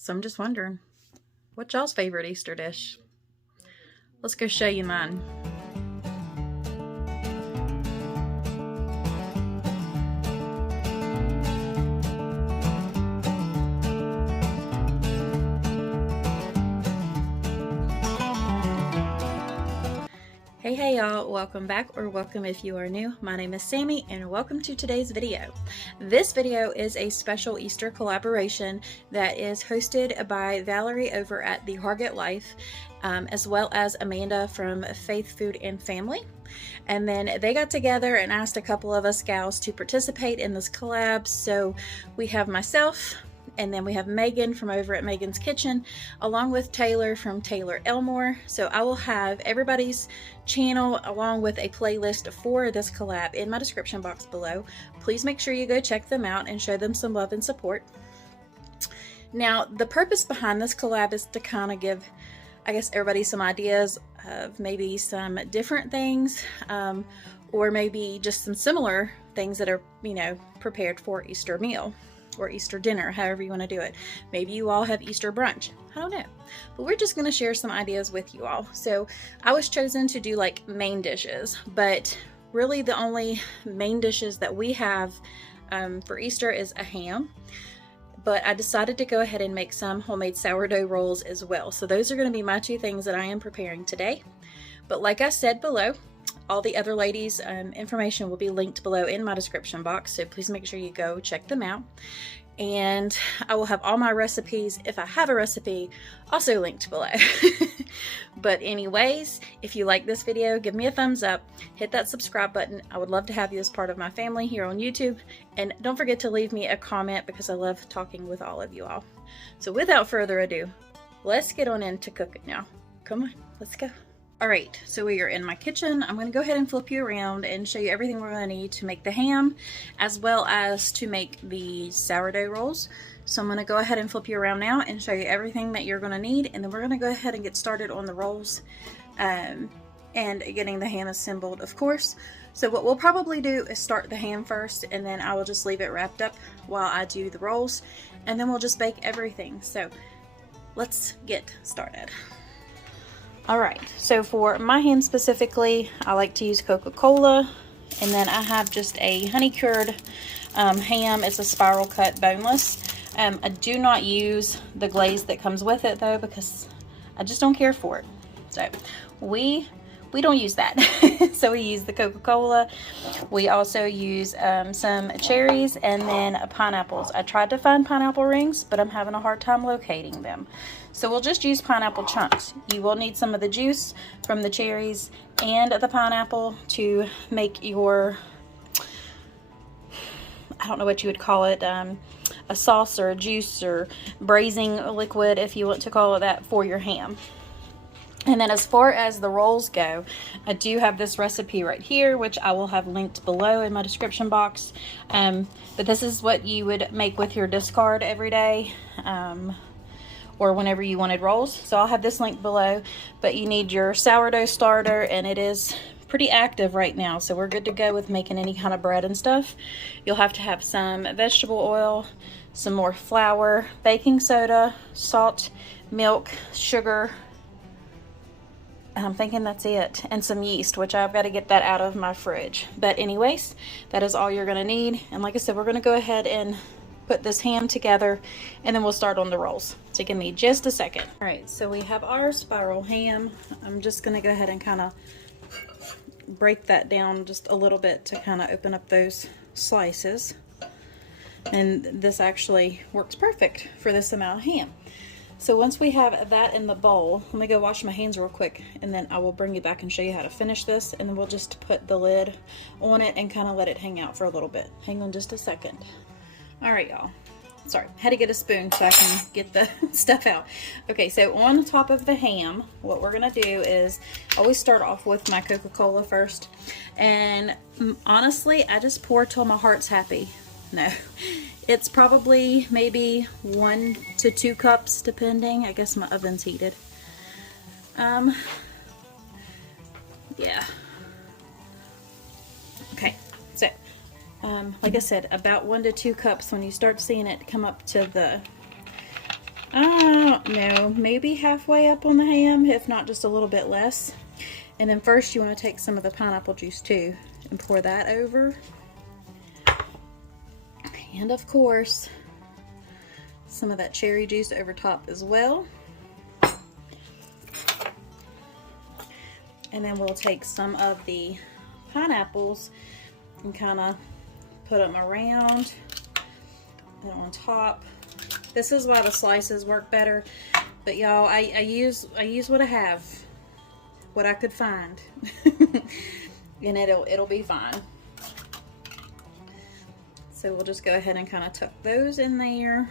So I'm just wondering, what's y'all's favorite Easter dish? Let's go show you mine. Hey y'all, welcome back, or welcome if you are new. My name is Sammy and welcome to today's video. This video is a special Easter collaboration that is hosted by Valerie over at the Hargett Life, as well as Amanda from Faith Food and Family. And then they got together and asked a couple of us gals to participate in this collab. So we have myself, and then we have Maegen from over at Maegen's Kitchen, along with Taylor from Taylor Elmore. So I will have everybody's channel along with a playlist for this collab in my description box below. Please make sure you go check them out and show them some love and support. Now, the purpose behind this collab is to kind of give, I guess, everybody some ideas of maybe some different things, or maybe just some similar things that are, you know, prepared for Easter meal or Easter dinner, however you want to do it. Maybe you all have Easter brunch. I don't know. But we're just going to share some ideas with you all. So I was chosen to do like main dishes, but really the only main dishes that we have for Easter is a ham. But I decided to go ahead and make some homemade sourdough rolls as well. So those are going to be my two things that I am preparing today. But like I said below, all the other ladies' information will be linked below in my description box, so please make sure you go check them out. And I will have all my recipes, if I have a recipe, also linked below. But anyways, if you like this video, give me a thumbs up, hit that subscribe button. I would love to have you as part of my family here on YouTube. And don't forget to leave me a comment because I love talking with all of you all. So without further ado, let's get on into cooking now. Come on, let's go. Alright, so we are in my kitchen. I'm going to go ahead and flip you around and show you everything we're going to need to make the ham, as well as to make the sourdough rolls. So I'm going to go ahead and flip you around now and show you everything that you're going to need, and then we're going to go ahead and get started on the rolls and getting the ham assembled, of course. So what we'll probably do is start the ham first, and then I will just leave it wrapped up while I do the rolls, and then we'll just bake everything. So let's get started. Alright, so for my ham specifically, I like to use Coca-Cola, and then I have just a honey-cured ham. It's a spiral cut boneless. I do not use the glaze that comes with it though, because I just don't care for it. So we don't use that. So we use the Coca-Cola. We also use some cherries and then pineapples. I tried to find pineapple rings, but I'm having a hard time locating them. So we'll just use pineapple chunks. You will need some of the juice from the cherries and the pineapple to make your, I don't know what you would call it, a sauce or a juice or braising liquid, if you want to call it that, for your ham. And then as far as the rolls go, I do have this recipe right here, which I will have linked below in my description box. But this is what you would make with your discard every day, or whenever you wanted rolls. So I'll have this linked below. But you need your sourdough starter, and it is pretty active right now, so we're good to go with making any kind of bread and stuff. You'll have to have some vegetable oil, some more flour, baking soda, salt, milk, sugar, and I'm thinking that's it, and some yeast, which I've got to get that out of my fridge. But anyways, that is all you're going to need. And like I said, we're going to go ahead and put this ham together, and then we'll start on the rolls. So give me just a second. All right, so we have our spiral ham. I'm just going to go ahead and kind of break that down just a little bit to kind of open up those slices. And this actually works perfect for this amount of ham. So once we have that in the bowl, let me go wash my hands real quick, and then I will bring you back and show you how to finish this, and then we'll just put the lid on it and kind of let it hang out for a little bit. Hang on just a second. All right, y'all. Sorry, had to get a spoon so I can get the stuff out. Okay, so on top of the ham, what we're gonna do is always start off with my Coca-Cola first. And honestly, I just pour till my heart's happy. No, it's probably maybe 1 to 2 cups, depending. I guess my oven's heated. Yeah. Okay, so like I said, about 1 to 2 cups. When you start seeing it come up to the No, maybe halfway up on the ham, if not just a little bit less. And then first you want to take some of the pineapple juice too and pour that over. And of course, some of that cherry juice over top as well. And then we'll take some of the pineapples and kind of put them around and on top. This is why the slices work better. But y'all, I use what I have, what I could find, and it'll be fine. So we'll just go ahead and kind of tuck those in there.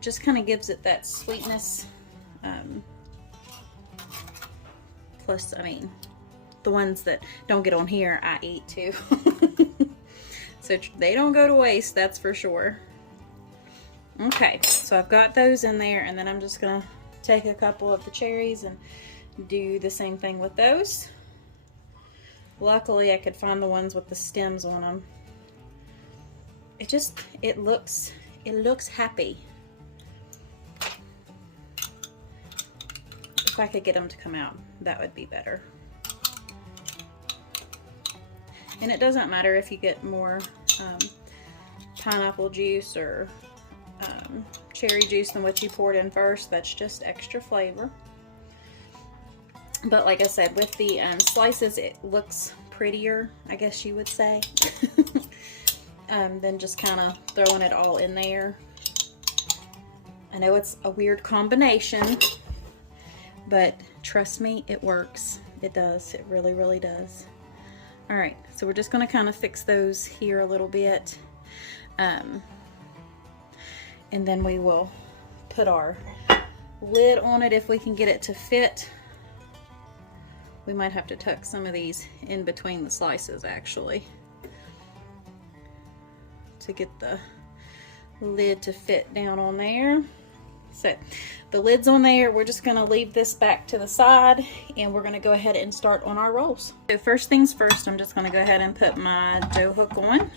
Just kind of gives it that sweetness. Plus, I mean, the ones that don't get on here, I eat too. So they don't go to waste, that's for sure. Okay, so I've got those in there, and then I'm just gonna take a couple of the cherries and do the same thing with those. Luckily, I could find the ones with the stems on them. It looks happy. If I could get them to come out, that would be better. And it doesn't matter if you get more pineapple juice or cherry juice than what you poured in first. That's just extra flavor. But like I said, with the slices, it looks prettier, I guess you would say, than just kind of throwing it all in there. I know it's a weird combination, but trust me, it works. It does. It really, really does. All right, so we're just going to kind of fix those here a little bit. And then we will put our lid on it if we can get it to fit. We might have to tuck some of these in between the slices actually to get the lid to fit down on there. So the lid's on there. We're just gonna leave this back to the side and we're gonna go ahead and start on our rolls. So first things first, I'm just gonna go ahead and put my dough hook on.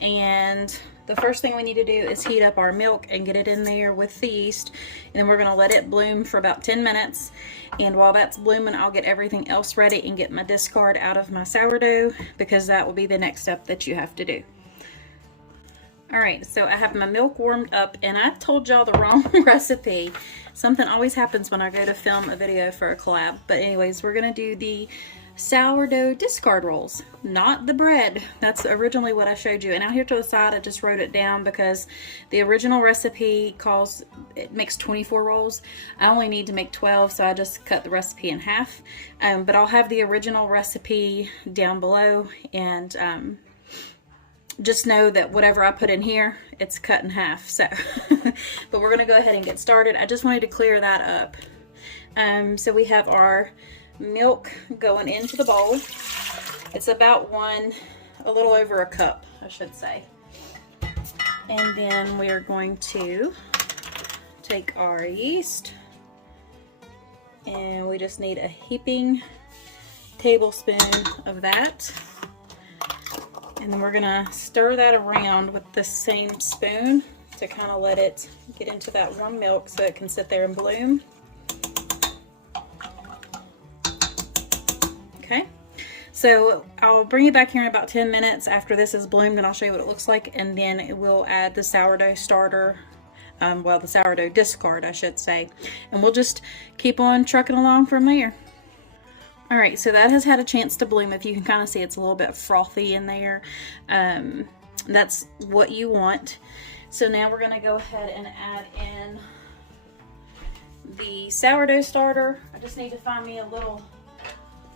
And the first thing we need to do is heat up our milk and get it in there with the yeast. And then we're gonna let it bloom for about 10 minutes. And while that's blooming, I'll get everything else ready and get my discard out of my sourdough, because that will be the next step that you have to do. All right, so I have my milk warmed up, and I told y'all the wrong recipe. Something always happens when I go to film a video for a collab. But anyways, we're gonna do the sourdough discard rolls, not the bread. That's originally what I showed you. And out here to the side, I just wrote it down because the original recipe makes 24 rolls. I only need to make 12, so I just cut the recipe in half. But I'll have the original recipe down below, and just know that whatever I put in here, it's cut in half. So, but we're gonna go ahead and get started. I just wanted to clear that up. So we have our milk going into the bowl. It's about a little over a cup, I should say. And then we are going to take our yeast, and we just need a heaping tablespoon of that. And then we're gonna stir that around with the same spoon to kind of let it get into that warm milk so it can sit there and bloom. Okay, so I'll bring you back here in about 10 minutes after this is bloomed, and I'll show you what it looks like, and then we'll add the sourdough starter, well, the sourdough discard, I should say, and we'll just keep on trucking along from there. All right, so that has had a chance to bloom. If you can kind of see, it's a little bit frothy in there. That's what you want. So now we're gonna go ahead and add in the sourdough starter. I just need to find me a little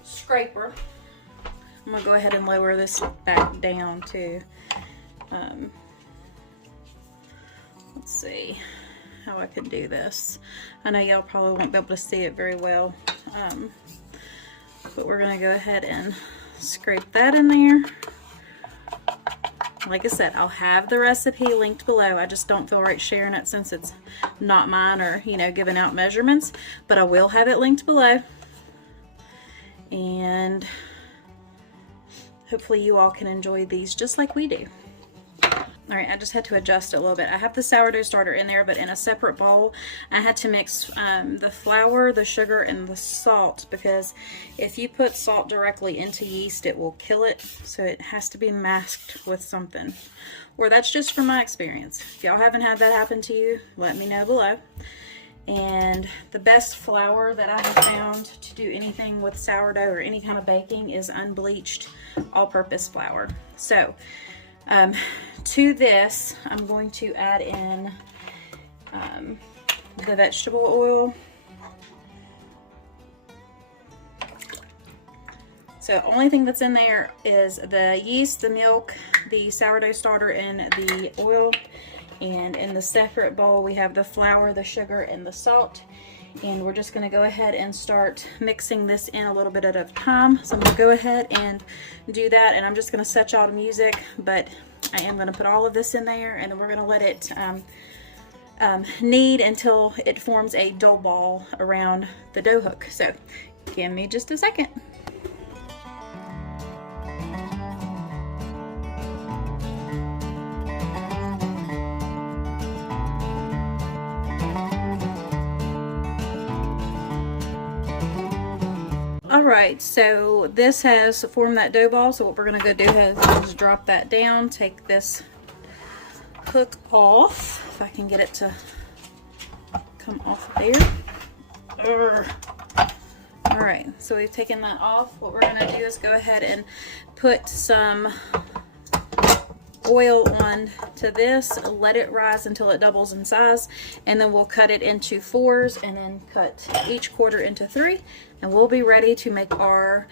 scraper. I'm gonna go ahead and lower this back down too. Let's see how I can do this. I know y'all probably won't be able to see it very well. But we're gonna go ahead and scrape that in there. Like I said, I'll have the recipe linked below. I just don't feel right sharing it since it's not mine, or, you know, giving out measurements, but I will have it linked below. And hopefully you all can enjoy these just like we do. All right, I just had to adjust it a little bit. I have the sourdough starter in there, but in a separate bowl. I had to mix the flour, the sugar, and the salt, because if you put salt directly into yeast, it will kill it. So it has to be masked with something. Or that's just from my experience. If y'all haven't had that happen to you, let me know below. And the best flour that I have found to do anything with sourdough or any kind of baking is unbleached all-purpose flour. So to this, I'm going to add in the vegetable oil. So only thing that's in there is the yeast, the milk, the sourdough starter, and the oil. And in the separate bowl, we have the flour, the sugar, and the salt. And we're just going to go ahead and start mixing this in a little bit at a time. So I'm going to go ahead and do that. And I'm just going to set y'all to music, but I am going to put all of this in there, and then we're going to let it knead until it forms a dough ball around the dough hook. So give me just a second. Alright, so this has formed that dough ball, so what we're going to go do is just drop that down, take this hook off, if I can get it to come off there. Alright, so we've taken that off. What we're going to do is go ahead and put some oil on to this, let it rise until it doubles in size, and then we'll cut it into 4s and then cut each quarter into 3, and we'll be ready to make our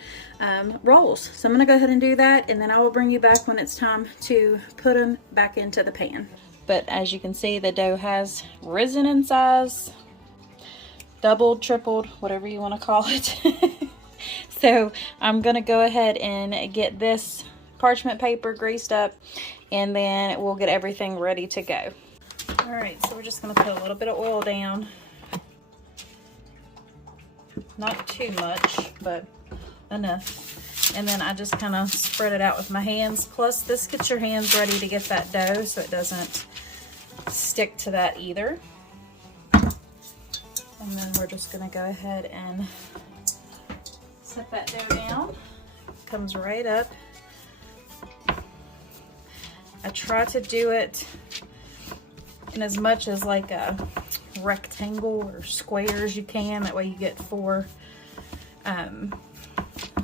rolls. So I'm going to go ahead and do that, and then I will bring you back when it's time to put them back into the pan. But as you can see, the dough has risen in size, doubled, tripled, whatever you want to call it. So I'm going to go ahead and get this parchment paper greased up, and then we'll get everything ready to go. All right, so we're just going to put a little bit of oil down. Not too much, but enough. And then I just kind of spread it out with my hands. Plus, this gets your hands ready to get that dough so it doesn't stick to that either. And then we're just going to go ahead and set that dough down. Comes right up. I try to do it in as much as like a rectangle or square as you can. That way you get 4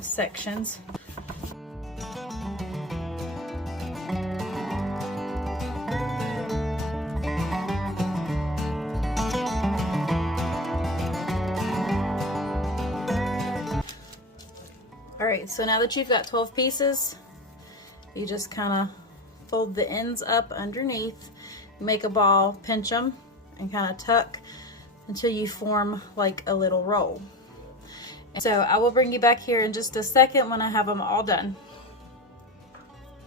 sections. Alright, so now that you've got 12 pieces, you just kind of fold the ends up underneath, make a ball, pinch them, and kind of tuck until you form like a little roll. So I will bring you back here in just a second when I have them all done.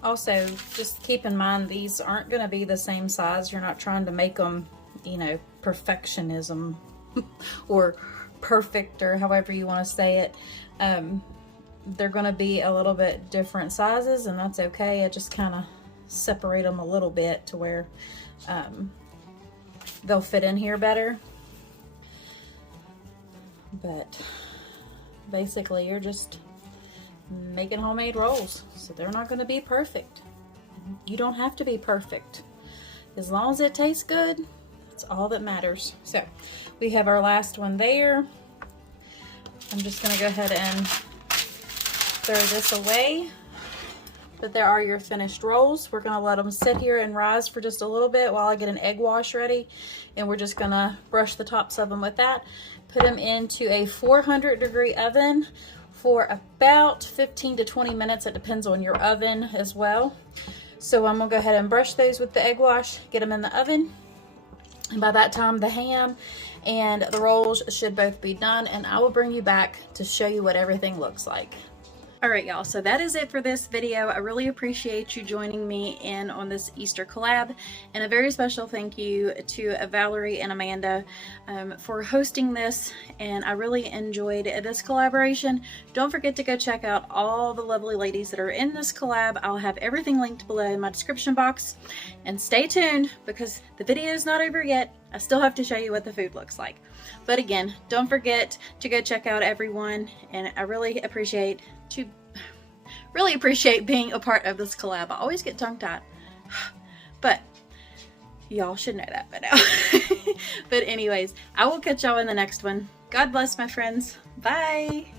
Also, just keep in mind, these aren't going to be the same size. You're not trying to make them, you know, perfectionism or perfect, or however you want to say it. They're going to be a little bit different sizes, and that's okay. I just kind of separate them a little bit to where they'll fit in here better. But basically, you're just making homemade rolls, so they're not going to be perfect. You don't have to be perfect. As long as it tastes good, that's all that matters. So we have our last one there. I'm just going to go ahead and throw this away. But there are your finished rolls. We're going to let them sit here and rise for just a little bit while I get an egg wash ready. And we're just going to brush the tops of them with that. Put them into a 400-degree oven for about 15 to 20 minutes. It depends on your oven as well. So I'm going to go ahead and brush those with the egg wash, get them in the oven. And by that time, the ham and the rolls should both be done. And I will bring you back to show you what everything looks like. Alright y'all, so that is it for this video. I really appreciate you joining me in on this Easter collab, and a very special thank you to Valerie and Amanda for hosting this, and I really enjoyed this collaboration. Don't forget to go check out all the lovely ladies that are in this collab. I'll have everything linked below in my description box, and stay tuned because the video is not over yet. I still have to show you what the food looks like. But again, don't forget to go check out everyone, and I really appreciate being a part of this collab. I always get tongue-tied, but y'all should know that by now. But anyways, I will catch y'all in the next one. God bless, my friends. Bye.